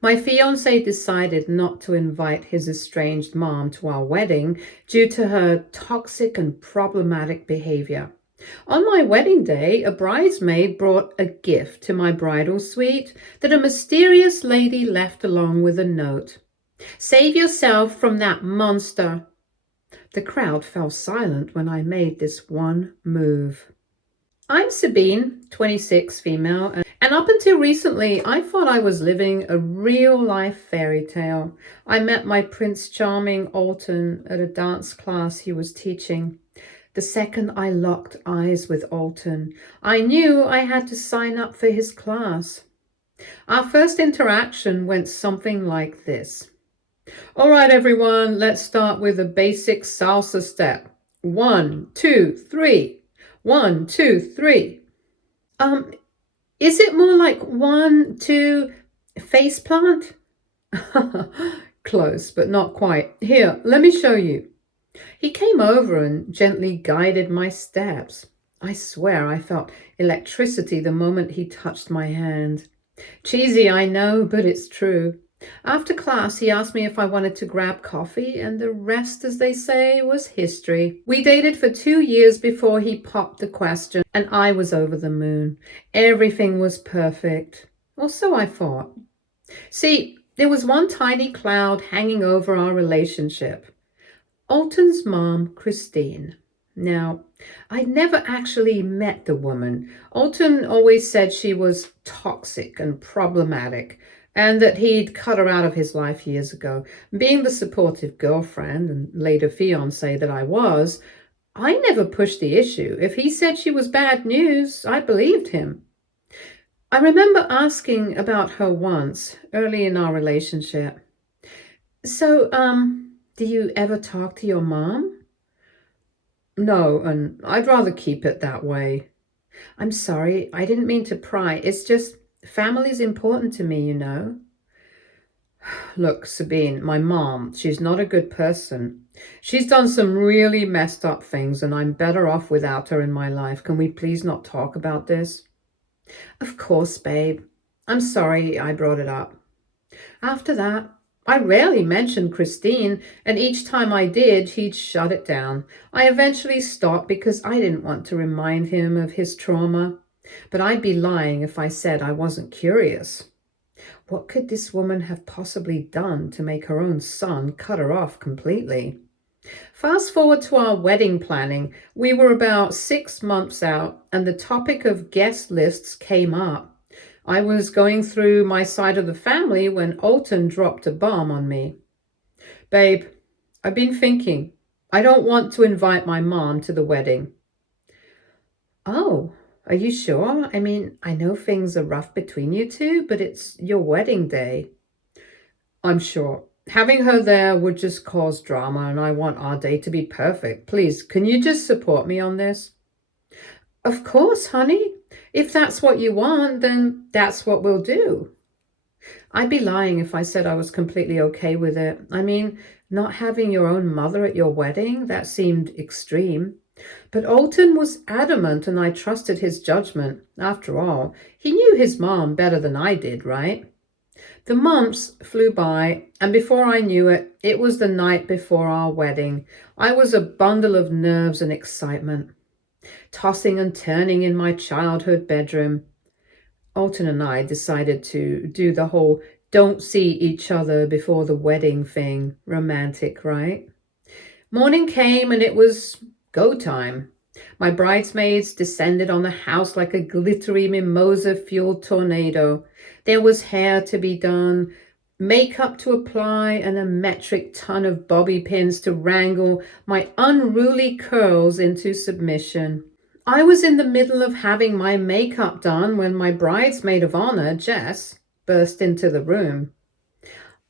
My fiancé decided not to invite his estranged mom to our wedding due to her toxic and problematic behavior. On my wedding day, a bridesmaid brought a gift to my bridal suite that a mysterious lady left along with a note. Save yourself from that monster. The crowd fell silent when I made this one move. I'm Sabine, 26, female, and up until recently, I thought I was living a real-life fairy tale. I met my Prince Charming Alton at a dance class he was teaching. The second I locked eyes with Alton, I knew I had to sign up for his class. Our first interaction went something like this. All right, everyone, let's start with a basic salsa step. 1, 2, 3. 1, 2, 3. Is it more like 1, 2, face plant? Close, but not quite. Here, let me show you. He came over and gently guided my steps. I swear I felt electricity the moment he touched my hand. Cheesy, I know, but it's true. After class, he asked me if I wanted to grab coffee, and the rest, as they say, was history. We dated for 2 years before he popped the question, and I was over the moon. Everything was perfect. Or so I thought. See, there was one tiny cloud hanging over our relationship. Alton's mom, Christine. Now, I'd never actually met the woman. Alton always said she was toxic and problematic, and that he'd cut her out of his life years ago. Being the supportive girlfriend and later fiancée that I was, I never pushed the issue. If he said she was bad news, I believed him. I remember asking about her once, early in our relationship. So, do you ever talk to your mom? No, and I'd rather keep it that way. I'm sorry, I didn't mean to pry. It's just family's important to me, you know. Look, Sabine, my mom, she's not a good person. She's done some really messed up things, and I'm better off without her in my life. Can we please not talk about this? Of course, babe. I'm sorry I brought it up. After that, I rarely mentioned Christine, and each time I did, he'd shut it down. I eventually stopped because I didn't want to remind him of his trauma. But I'd be lying if I said I wasn't curious. What could this woman have possibly done to make her own son cut her off completely? Fast forward to our wedding planning. We were about 6 months out, and the topic of guest lists came up. I was going through my side of the family when Alton dropped a bomb on me. Babe, I've been thinking. I don't want to invite my mom to the wedding. Oh, are you sure? I mean, I know things are rough between you two, but it's your wedding day. I'm sure. Having her there would just cause drama, and I want our day to be perfect. Please, can you just support me on this? Of course, honey. If that's what you want, then that's what we'll do. I'd be lying if I said I was completely okay with it. I mean, not having your own mother at your wedding, that seemed extreme. But Alton was adamant, and I trusted his judgment. After all, he knew his mom better than I did, right? The months flew by, and before I knew it, it was the night before our wedding. I was a bundle of nerves and excitement, tossing and turning in my childhood bedroom. Alton and I decided to do the whole don't see each other before the wedding thing. Romantic, right? Morning came, and it was go time. My bridesmaids descended on the house like a glittery mimosa-fueled tornado. There was hair to be done, makeup to apply, and a metric ton of bobby pins to wrangle my unruly curls into submission. I was in the middle of having my makeup done when my bridesmaid of honor, Jess, burst into the room.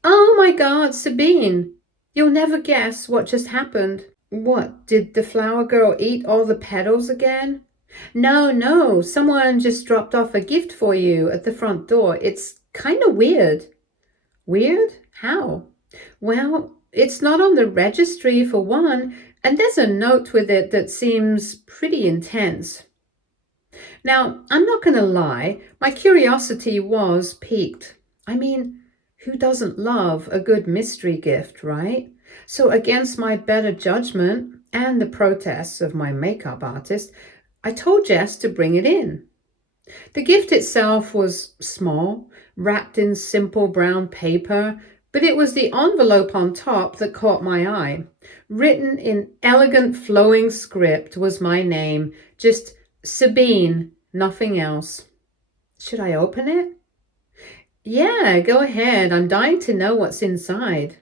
Oh my God, Sabine! You'll never guess what just happened. What, did the flower girl eat all the petals again? No, someone just dropped off a gift for you at the front door. It's kind of weird. Weird? How? Well, it's not on the registry for one, and there's a note with it that seems pretty intense. Now, I'm not going to lie, my curiosity was piqued. I mean, Who doesn't love a good mystery gift, right? So against my better judgment and the protests of my makeup artist, I told Jess to bring it in. The gift itself was small, wrapped in simple brown paper, but it was the envelope on top that caught my eye. Written in elegant flowing script was my name, just Sabine, nothing else. Should I open it? Yeah, go ahead. I'm dying to know what's inside.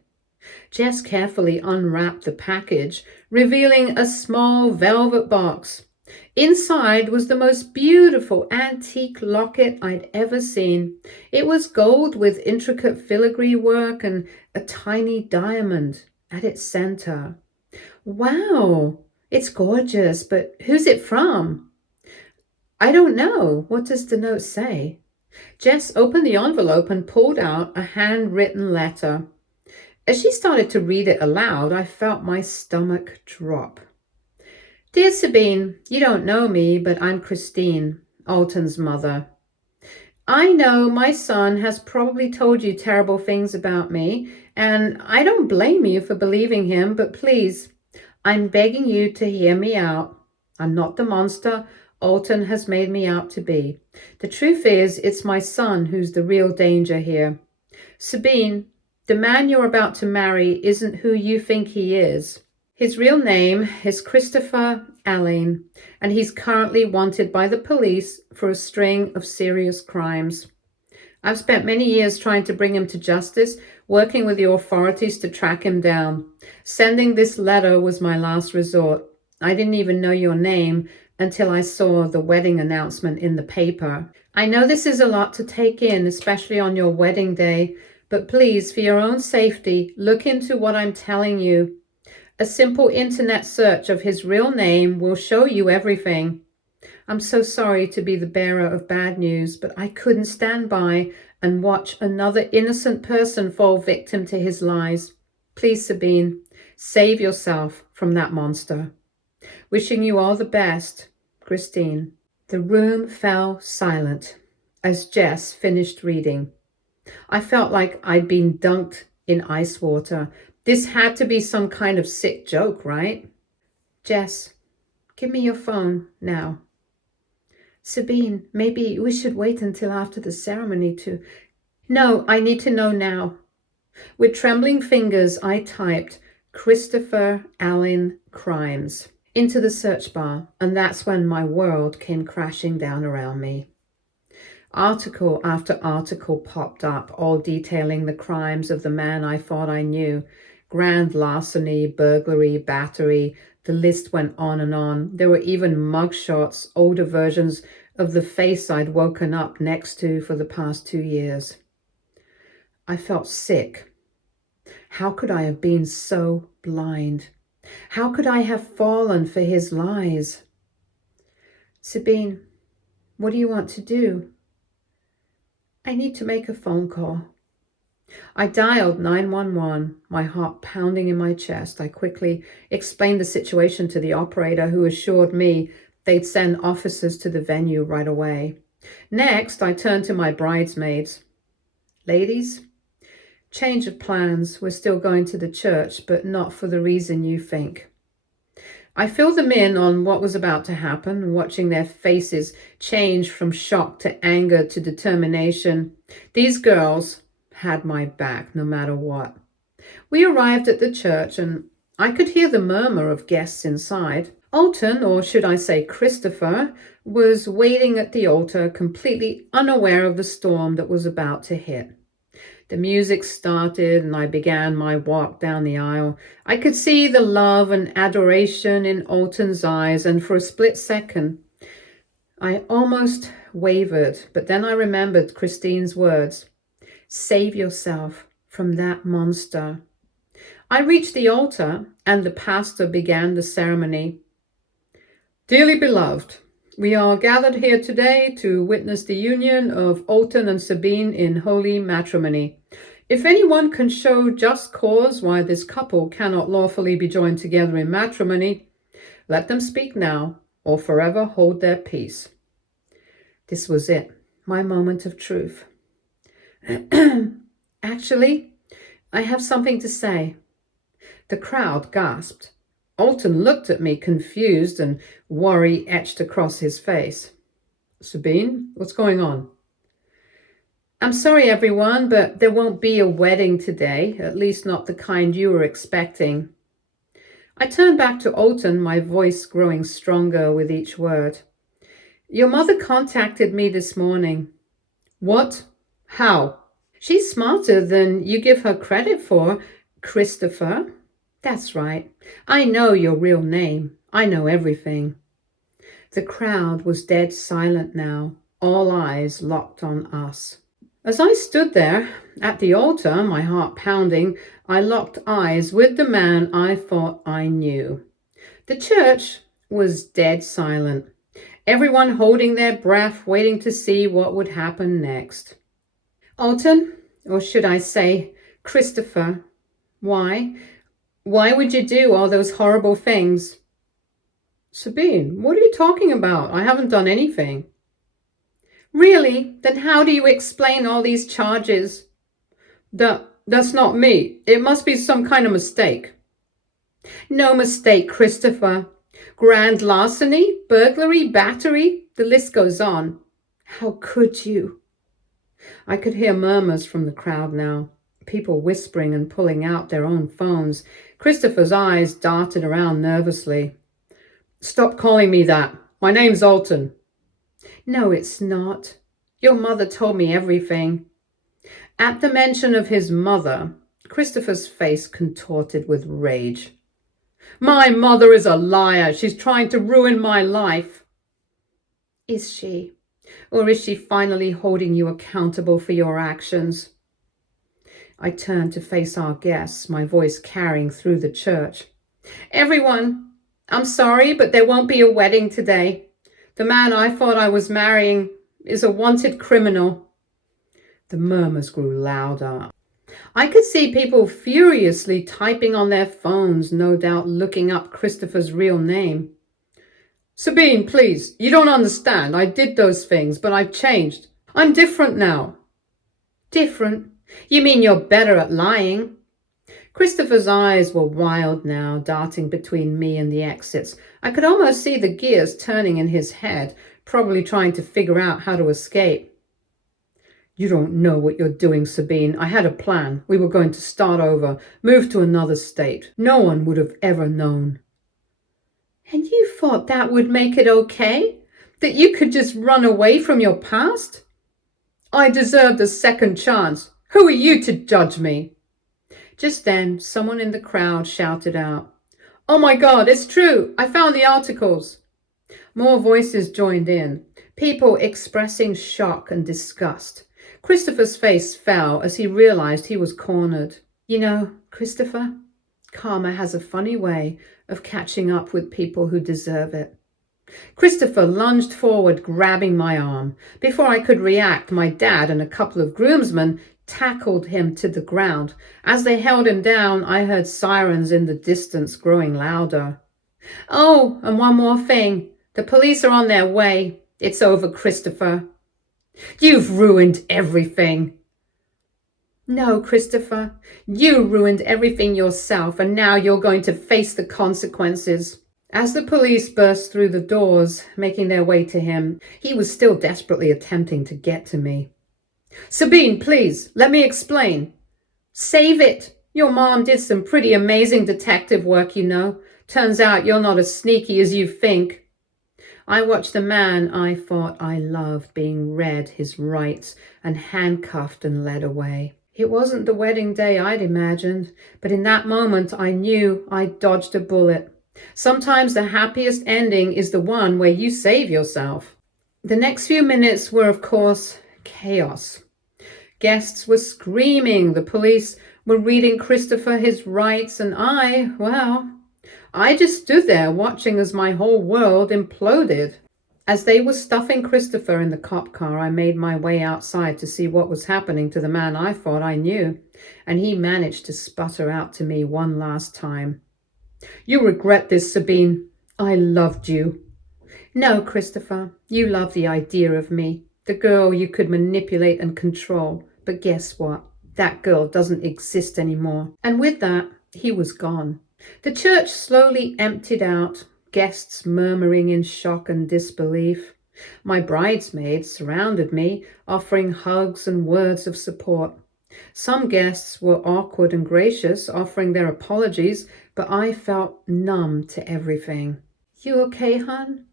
Jess carefully unwrapped the package, revealing a small velvet box. Inside was the most beautiful antique locket I'd ever seen. It was gold with intricate filigree work and a tiny diamond at its center. Wow, it's gorgeous, but who's it from? I don't know. What does the note say? Jess opened the envelope and pulled out a handwritten letter. As she started to read it aloud, I felt my stomach drop. Dear Sabine, you don't know me, but I'm Christine, Alton's mother. I know my son has probably told you terrible things about me, and I don't blame you for believing him, but please, I'm begging you to hear me out. I'm not the monster Alton has made me out to be. The truth is, it's my son who's the real danger here. Sabine, the man you're about to marry isn't who you think he is. His real name is Christopher Allen, and he's currently wanted by the police for a string of serious crimes. I've spent many years trying to bring him to justice, working with the authorities to track him down. Sending this letter was my last resort. I didn't even know your name until I saw the wedding announcement in the paper. I know this is a lot to take in, especially on your wedding day, but please, for your own safety, look into what I'm telling you. A simple internet search of his real name will show you everything. I'm so sorry to be the bearer of bad news, but I couldn't stand by and watch another innocent person fall victim to his lies. Please, Sabine, save yourself from that monster. Wishing you all the best, Christine. The room fell silent as Jess finished reading. I felt like I'd been dunked in ice water. This had to be some kind of sick joke, right? Jess, give me your phone now. Sabine, maybe we should wait until after the ceremony to... No, I need to know now. With trembling fingers, I typed Christopher Allen crimes into the search bar, and that's when my world came crashing down around me. Article after article popped up, all detailing the crimes of the man I thought I knew. Grand larceny, burglary, battery, the list went on and on. There were even mugshots, older versions of the face I'd woken up next to for the past 2 years. I felt sick. How could I have been so blind? How could I have fallen for his lies? Sabine, what do you want to do? I need to make a phone call. I dialed 911, my heart pounding in my chest. I quickly explained the situation to the operator, who assured me they'd send officers to the venue right away. Next, I turned to my bridesmaids. Ladies, change of plans. We're still going to the church, but not for the reason you think. I filled them in on what was about to happen, watching their faces change from shock to anger to determination. These girls had my back no matter what. We arrived at the church, and I could hear the murmur of guests inside. Alton, or should I say Christopher, was waiting at the altar, completely unaware of the storm that was about to hit. The music started and I began my walk down the aisle. I could see the love and adoration in Alton's eyes, and for a split second, I almost wavered, but then I remembered Christine's words. Save yourself from that monster. I reached the altar and the pastor began the ceremony. Dearly beloved, we are gathered here today to witness the union of Alton and Sabine in holy matrimony. If anyone can show just cause why this couple cannot lawfully be joined together in matrimony, let them speak now or forever hold their peace. This was it, my moment of truth. Actually, I have something to say. The crowd gasped. Alton looked at me confused and worry etched across his face. Sabine, what's going on? I'm sorry, everyone, but there won't be a wedding today, at least not the kind you were expecting. I turned back to Alton, my voice growing stronger with each word. Your mother contacted me this morning. What? How? She's smarter than you give her credit for, Christopher. That's right. I know your real name. I know everything. The crowd was dead silent now, all eyes locked on us. As I stood there at the altar, my heart pounding, I locked eyes with the man I thought I knew. The church was dead silent, everyone holding their breath, waiting to see what would happen next. Alton, or should I say Christopher, why? Why would you do all those horrible things? Sabine, what are you talking about? I haven't done anything. Really? Then how do you explain all these charges? That's not me. It must be some kind of mistake. No mistake, Christopher. Grand larceny, burglary, battery, the list goes on. How could you? I could hear murmurs from the crowd now, people whispering and pulling out their own phones. Christopher's eyes darted around nervously. Stop calling me that. My name's Alton. No, it's not. Your mother told me everything. At the mention of his mother, Christopher's face contorted with rage. My mother is a liar. She's trying to ruin my life. Is she? Or is she finally holding you accountable for your actions? I turned to face our guests, my voice carrying through the church. Everyone, I'm sorry, but there won't be a wedding today. The man I thought I was marrying is a wanted criminal. The murmurs grew louder. I could see people furiously typing on their phones, no doubt looking up Christopher's real name. Sabine, please, you don't understand. I did those things, but I've changed. I'm different now. Different? You mean you're better at lying? Christopher's eyes were wild now, darting between me and the exits. I could almost see the gears turning in his head, probably trying to figure out how to escape. You don't know what you're doing, Sabine. I had a plan. We were going to start over, move to another state. No one would have ever known. And you thought that would make it okay? That you could just run away from your past? I deserved a second chance. Who are you to judge me? Just then, someone in the crowd shouted out, Oh my God, it's true. I found the articles. More voices joined in, people expressing shock and disgust. Christopher's face fell as he realized he was cornered. You know, Christopher, karma has a funny way of catching up with people who deserve it. Christopher lunged forward, grabbing my arm. Before I could react, my dad and a couple of groomsmen tackled him to the ground. As they held him down, I heard sirens in the distance growing louder. Oh, and one more thing. The police are on their way. It's over, Christopher. You've ruined everything. No, Christopher, you ruined everything yourself, and now you're going to face the consequences. As the police burst through the doors, making their way to him, he was still desperately attempting to get to me. Sabine, please, let me explain. Save it. Your mom did some pretty amazing detective work, you know. Turns out you're not as sneaky as you think. I watched the man I thought I loved being read his rights and handcuffed and led away. It wasn't the wedding day I'd imagined, but in that moment I knew I'd dodged a bullet. Sometimes the happiest ending is the one where you save yourself. The next few minutes were, of course, chaos. Guests were screaming, the police were reading Christopher his rights, and I just stood there watching as my whole world imploded. As they were stuffing Christopher in the cop car, I made my way outside to see what was happening to the man I thought I knew, and he managed to sputter out to me one last time. You regret this, Sabine. I loved you. No, Christopher, you love the idea of me, the girl you could manipulate and control. But guess what? That girl doesn't exist anymore. And with that, he was gone. The church slowly emptied out, guests murmuring in shock and disbelief. My bridesmaids surrounded me, offering hugs and words of support. Some guests were awkward and gracious, offering their apologies, but I felt numb to everything. You okay, hon?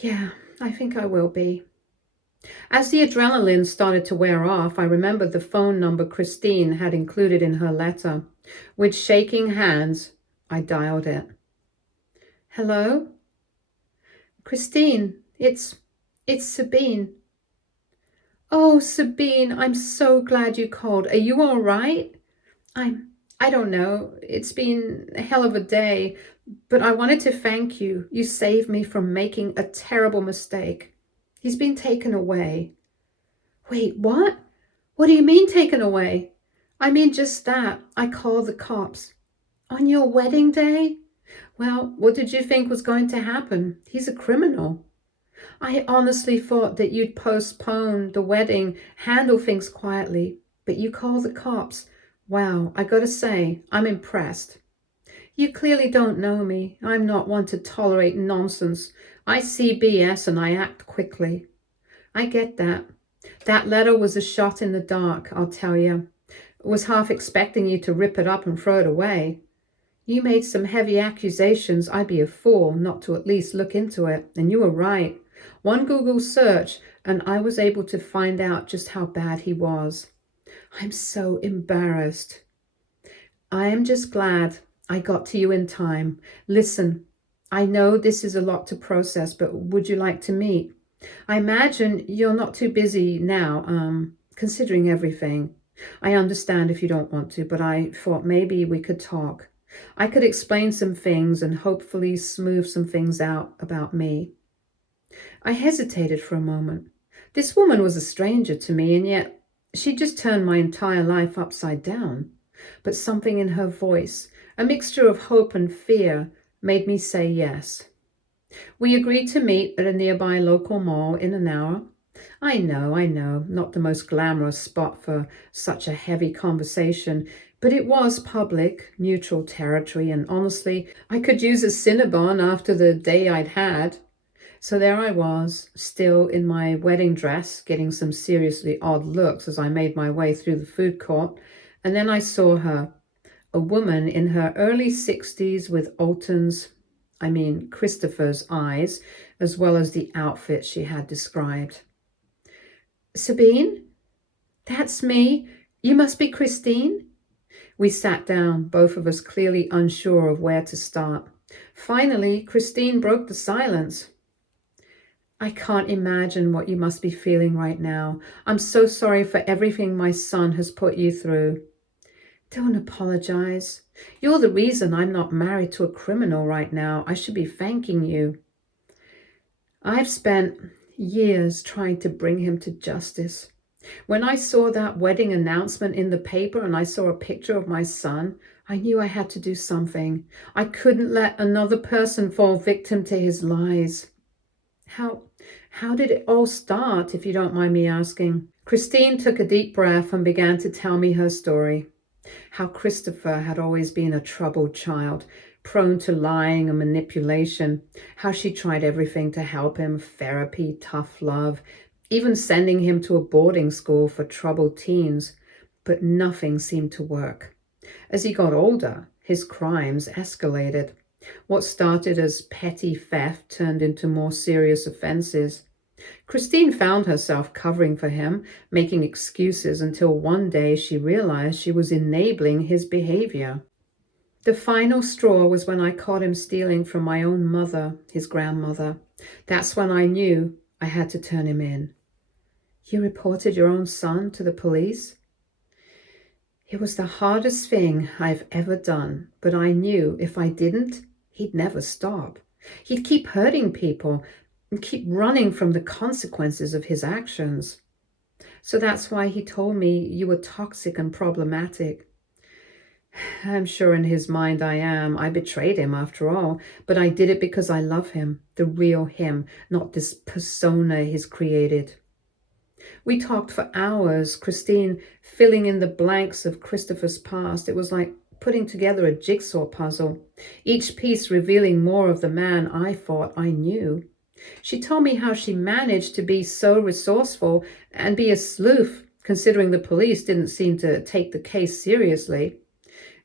Yeah, I think I will be. As the adrenaline started to wear off, I remembered the phone number Christine had included in her letter. With shaking hands, I dialed it. Hello? Christine, it's Sabine. Oh, Sabine, I'm so glad you called. Are you all right? I don't know. It's been a hell of a day, but I wanted to thank you. You saved me from making a terrible mistake. He's been taken away. Wait, what? What do you mean taken away? I mean just that. I called the cops. On your wedding day? Well, what did you think was going to happen? He's a criminal. I honestly thought that you'd postpone the wedding, handle things quietly, but you call the cops. Wow, I gotta say, I'm impressed. You clearly don't know me. I'm not one to tolerate nonsense. I see BS and I act quickly. I get that. That letter was a shot in the dark, I'll tell you. I was half expecting you to rip it up and throw it away. You made some heavy accusations. I'd be a fool not to at least look into it, and you were right. One Google search, and I was able to find out just how bad he was. I'm so embarrassed. I am just glad I got to you in time. Listen, I know this is a lot to process, but would you like to meet? I imagine you're not too busy now, considering everything. I understand if you don't want to, but I thought maybe we could talk. I could explain some things and hopefully smooth some things out about me. I hesitated for a moment. This woman was a stranger to me, and yet she just turned my entire life upside down. But something in her voice, a mixture of hope and fear, made me say yes. We agreed to meet at a nearby local mall in an hour. I know, not the most glamorous spot for such a heavy conversation, but it was public, neutral territory, and honestly, I could use a Cinnabon after the day I'd had. So there I was, still in my wedding dress, getting some seriously odd looks as I made my way through the food court, and then I saw her, a woman in her early 60s with Christopher's eyes, as well as the outfit she had described. Sabine? That's me. You must be Christine? We sat down, both of us clearly unsure of where to start. Finally, Christine broke the silence. I can't imagine what you must be feeling right now. I'm so sorry for everything my son has put you through. Don't apologize. You're the reason I'm not married to a criminal right now. I should be thanking you. I've spent years trying to bring him to justice. When I saw that wedding announcement in the paper and I saw a picture of my son, I knew I had to do something. I couldn't let another person fall victim to his lies. How did it all start, if you don't mind me asking? Christine took a deep breath and began to tell me her story. How Christopher had always been a troubled child, prone to lying and manipulation. How she tried everything to help him, therapy, tough love, even sending him to a boarding school for troubled teens. But nothing seemed to work. As he got older, his crimes escalated. What started as petty theft turned into more serious offenses. Christine found herself covering for him, making excuses until one day she realized she was enabling his behavior. The final straw was when I caught him stealing from my own mother, his grandmother. That's when I knew I had to turn him in. You reported your own son to the police? It was the hardest thing I've ever done, but I knew if I didn't, he'd never stop. He'd keep hurting people and keep running from the consequences of his actions. So that's why he told me you were toxic and problematic. I'm sure in his mind I am. I betrayed him after all, but I did it because I love him, the real him, not this persona he's created. We talked for hours, Christine filling in the blanks of Christopher's past. It was like putting together a jigsaw puzzle, each piece revealing more of the man I thought I knew. She told me how she managed to be so resourceful and be a sleuth, considering the police didn't seem to take the case seriously.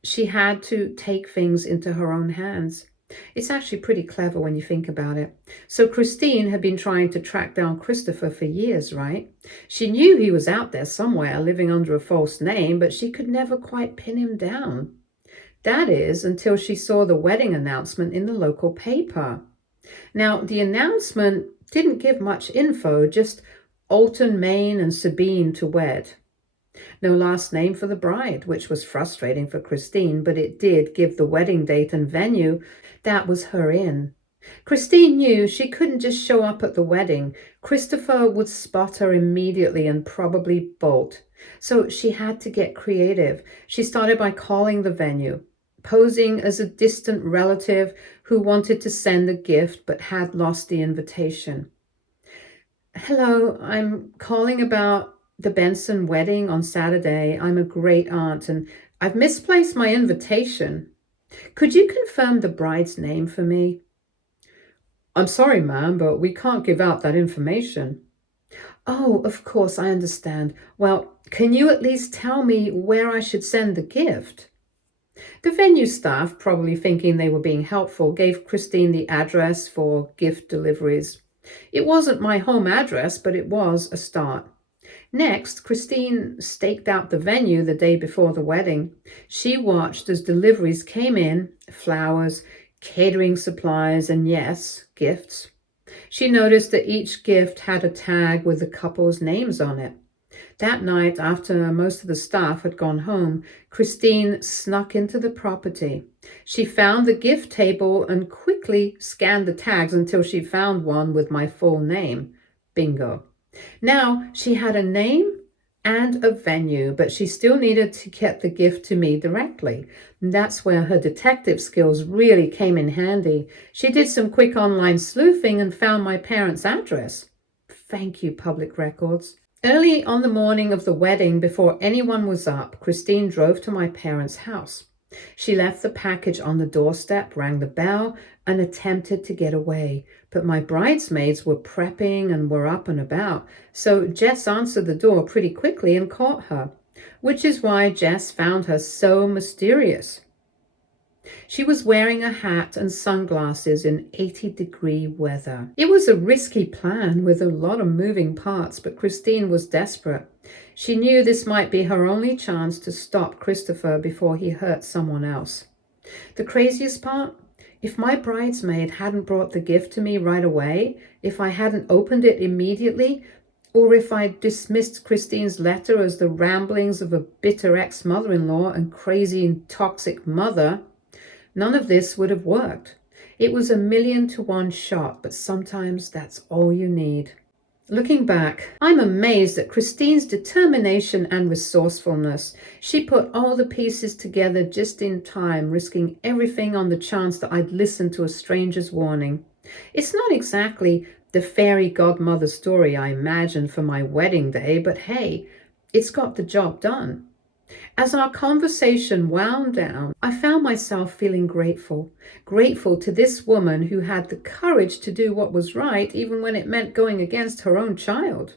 She had to take things into her own hands. It's actually pretty clever when you think about it. So Christine had been trying to track down Christopher for years, right? She knew he was out there somewhere living under a false name, but she could never quite pin him down. That is, until she saw the wedding announcement in the local paper. Now, the announcement didn't give much info, just Alton, Maine, and Sabine to wed. No last name for the bride, which was frustrating for Christine, but it did give the wedding date and venue. That was her in. Christine knew she couldn't just show up at the wedding. Christopher would spot her immediately and probably bolt. So she had to get creative. She started by calling the venue, posing as a distant relative who wanted to send a gift but had lost the invitation. Hello, I'm calling about the Benson wedding on Saturday. I'm a great aunt and I've misplaced my invitation. Could you confirm the bride's name for me? I'm sorry, ma'am, but we can't give out that information. Oh, of course, I understand. Well, can you at least tell me where I should send the gift? The venue staff, probably thinking they were being helpful, gave Christine the address for gift deliveries. It wasn't my home address, but it was a start. Next, Christine staked out the venue the day before the wedding. She watched as deliveries came in, flowers, catering supplies, and yes, gifts. She noticed that each gift had a tag with the couple's names on it. That night, after most of the staff had gone home, Christine snuck into the property. She found the gift table and quickly scanned the tags until she found one with my full name. Bingo. Now she had a name and a venue, but she still needed to get the gift to me directly. And that's where her detective skills really came in handy. She did some quick online sleuthing and found my parents' address. Thank you, public records. Early on the morning of the wedding, before anyone was up, Christine drove to my parents' house. She left the package on the doorstep, rang the bell, and attempted to get away. But my bridesmaids were prepping and were up and about, so Jess answered the door pretty quickly and caught her, which is why Jess found her so mysterious. She was wearing a hat and sunglasses in 80-degree weather. It was a risky plan with a lot of moving parts, but Christine was desperate. She knew this might be her only chance to stop Christopher before he hurt someone else. The craziest part? If my bridesmaid hadn't brought the gift to me right away, if I hadn't opened it immediately, or if I dismissed Christine's letter as the ramblings of a bitter ex-mother-in-law and crazy and toxic mother, none of this would have worked. It was a 1,000,000-to-1 shot, but sometimes that's all you need. Looking back, I'm amazed at Christine's determination and resourcefulness. She put all the pieces together just in time, risking everything on the chance that I'd listen to a stranger's warning. It's not exactly the fairy godmother story I imagined for my wedding day, but hey, it's got the job done. As our conversation wound down, I found myself feeling grateful to this woman who had the courage to do what was right, even when it meant going against her own child.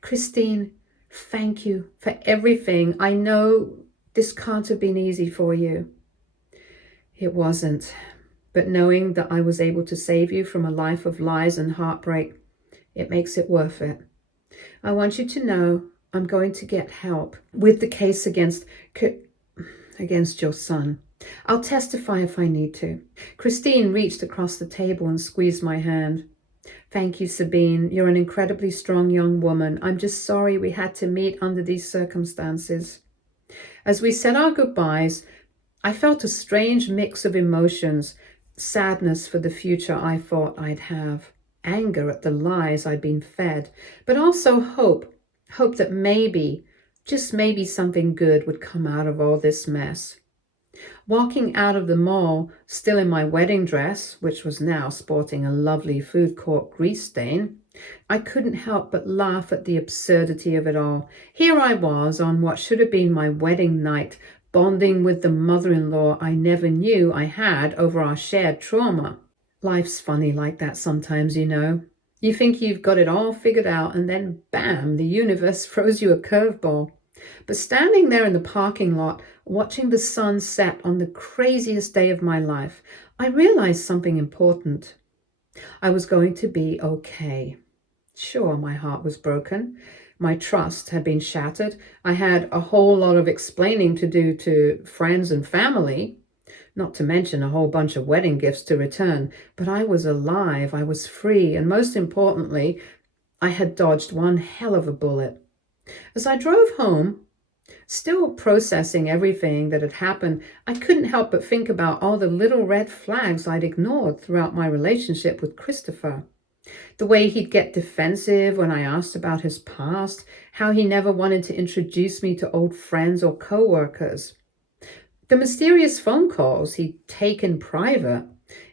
Christine, thank you for everything. I know this can't have been easy for you. It wasn't, but knowing that I was able to save you from a life of lies and heartbreak, it makes it worth it. I want you to know I'm going to get help with the case against your son. I'll testify if I need to. Christine reached across the table and squeezed my hand. Thank you, Sabine. You're an incredibly strong young woman. I'm just sorry we had to meet under these circumstances. As we said our goodbyes, I felt a strange mix of emotions, sadness for the future I thought I'd have, anger at the lies I'd been fed, but also hope that maybe, just maybe something good would come out of all this mess. Walking out of the mall, still in my wedding dress, which was now sporting a lovely food court grease stain, I couldn't help but laugh at the absurdity of it all. Here I was on what should have been my wedding night, bonding with the mother-in-law I never knew I had over our shared trauma. Life's funny like that sometimes, you know. You think you've got it all figured out, and then bam, the universe throws you a curveball. But standing there in the parking lot, watching the sun set on the craziest day of my life, I realized something important. I was going to be okay. Sure, my heart was broken. My trust had been shattered. I had a whole lot of explaining to do to friends and family, not to mention a whole bunch of wedding gifts to return. But I was alive, I was free, and most importantly, I had dodged one hell of a bullet. As I drove home, still processing everything that had happened, I couldn't help but think about all the little red flags I'd ignored throughout my relationship with Christopher. The way he'd get defensive when I asked about his past, how he never wanted to introduce me to old friends or co-workers. The mysterious phone calls he'd take in private.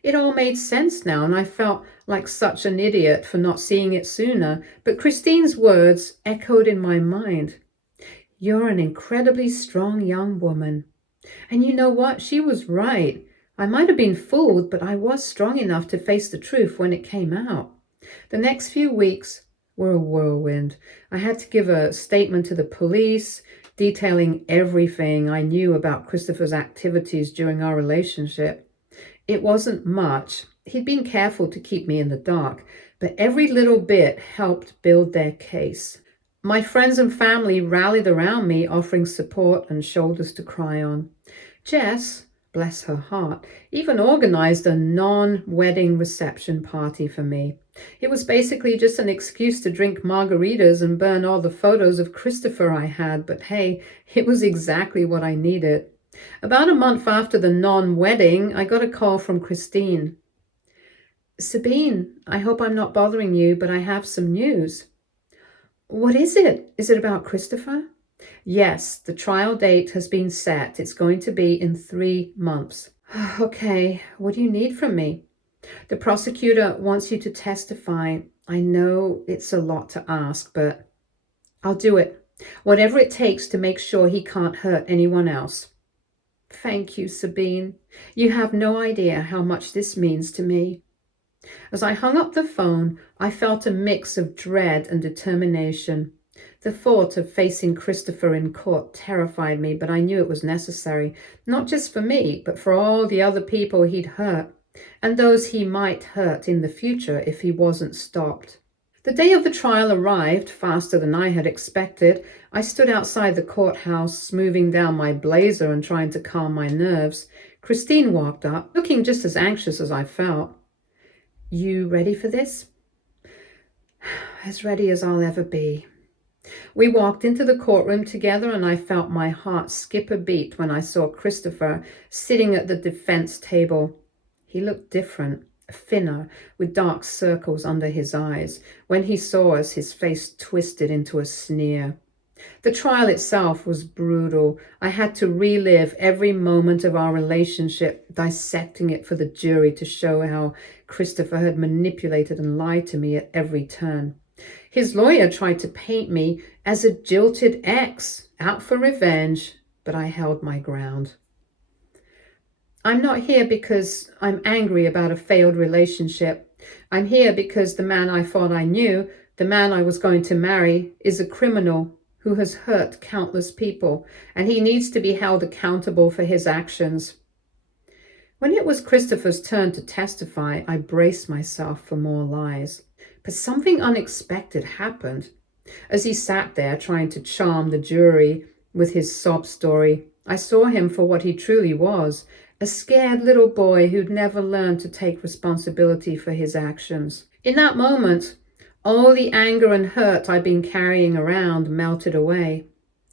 It all made sense now, and I felt like such an idiot for not seeing it sooner. But Christine's words echoed in my mind. You're an incredibly strong young woman. And you know what? She was right. I might have been fooled, but I was strong enough to face the truth when it came out. The next few weeks were a whirlwind. I had to give a statement to the police, detailing everything I knew about Christopher's activities during our relationship. It wasn't much. He'd been careful to keep me in the dark, but every little bit helped build their case. My friends and family rallied around me, offering support and shoulders to cry on. Jess, bless her heart, even organized a non-wedding reception party for me. It was basically just an excuse to drink margaritas and burn all the photos of Christopher I had, but hey, it was exactly what I needed. About a month after the non-wedding, I got a call from Christine. Sabine, I hope I'm not bothering you, but I have some news. What is it? Is it about Christopher? Yes, the trial date has been set. It's going to be in 3 months. Okay, what do you need from me? The prosecutor wants you to testify. I know it's a lot to ask, but I'll do it. Whatever it takes to make sure he can't hurt anyone else. Thank you, Sabine. You have no idea how much this means to me. As I hung up the phone, I felt a mix of dread and determination. The thought of facing Christopher in court terrified me, but I knew it was necessary, not just for me, but for all the other people he'd hurt, and those he might hurt in the future if he wasn't stopped. The day of the trial arrived faster than I had expected. I stood outside the courthouse, smoothing down my blazer and trying to calm my nerves. Christine walked up, looking just as anxious as I felt. You ready for this? As ready as I'll ever be. We walked into the courtroom together, and I felt my heart skip a beat when I saw Christopher sitting at the defense table. He looked different, thinner, with dark circles under his eyes. When he saw us, his face twisted into a sneer. The trial itself was brutal. I had to relive every moment of our relationship, dissecting it for the jury to show how Christopher had manipulated and lied to me at every turn. His lawyer tried to paint me as a jilted ex, out for revenge, but I held my ground. I'm not here because I'm angry about a failed relationship. I'm here because the man I thought I knew, the man I was going to marry, is a criminal who has hurt countless people, and he needs to be held accountable for his actions. When it was Christopher's turn to testify, I braced myself for more lies. But something unexpected happened. As he sat there trying to charm the jury with his sob story, I saw him for what he truly was, a scared little boy who'd never learned to take responsibility for his actions. In that moment, all the anger and hurt I'd been carrying around melted away.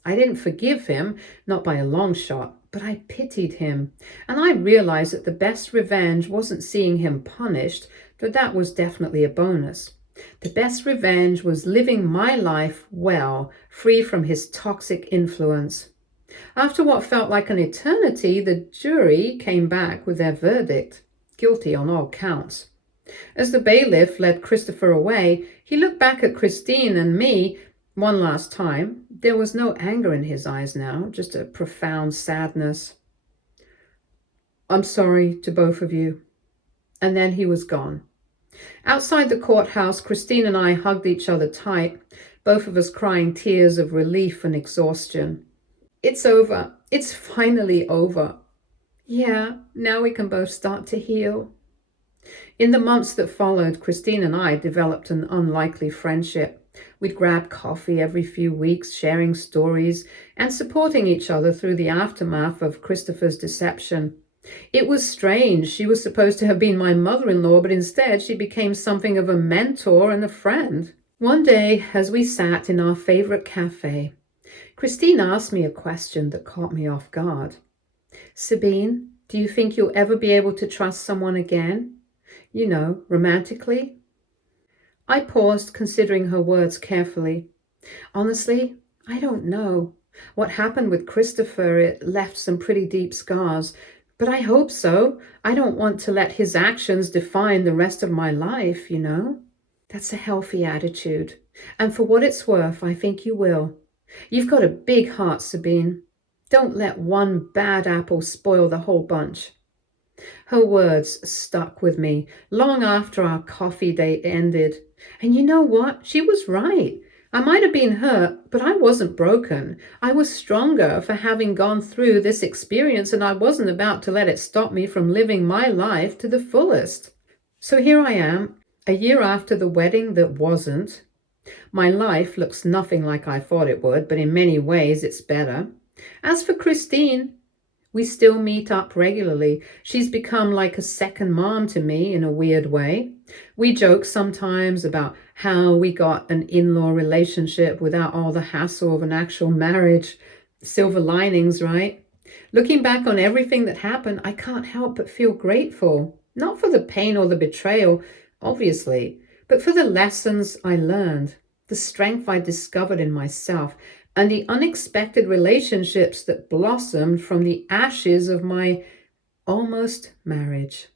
I didn't forgive him, not by a long shot, but I pitied him. And I realized that the best revenge wasn't seeing him punished, though that was definitely a bonus. The best revenge was living my life well, free from his toxic influence. After what felt like an eternity, the jury came back with their verdict, guilty on all counts. As the bailiff led Christopher away, he looked back at Christine and me one last time. There was no anger in his eyes now, just a profound sadness. "I'm sorry to both of you." And then he was gone. Outside the courthouse, Christine and I hugged each other tight, both of us crying tears of relief and exhaustion. "It's over. It's finally over. Yeah, now we can both start to heal." In the months that followed, Christine and I developed an unlikely friendship. We'd grab coffee every few weeks, sharing stories and supporting each other through the aftermath of Christopher's deception. It was strange. She was supposed to have been my mother-in-law, but instead she became something of a mentor and a friend. One day, as we sat in our favorite cafe, Christine asked me a question that caught me off guard. "Sabine, do you think you'll ever be able to trust someone again? You know, romantically?" I paused, considering her words carefully. "Honestly, I don't know. What happened with Christopher, it left some pretty deep scars. But I hope so. I don't want to let his actions define the rest of my life, you know?" "That's a healthy attitude. And for what it's worth, I think you will. You've got a big heart, Sabine. Don't let one bad apple spoil the whole bunch." Her words stuck with me long after our coffee date ended. And you know what? She was right. I might have been hurt, but I wasn't broken. I was stronger for having gone through this experience, and I wasn't about to let it stop me from living my life to the fullest. So here I am, a year after the wedding that wasn't. My life looks nothing like I thought it would, but in many ways it's better. As for Christine, we still meet up regularly. She's become like a second mom to me in a weird way. We joke sometimes about how we got an in-law relationship without all the hassle of an actual marriage. Silver linings, right? Looking back on everything that happened, I can't help but feel grateful. Not for the pain or the betrayal, obviously, but for the lessons I learned, the strength I discovered in myself, and the unexpected relationships that blossomed from the ashes of my almost marriage.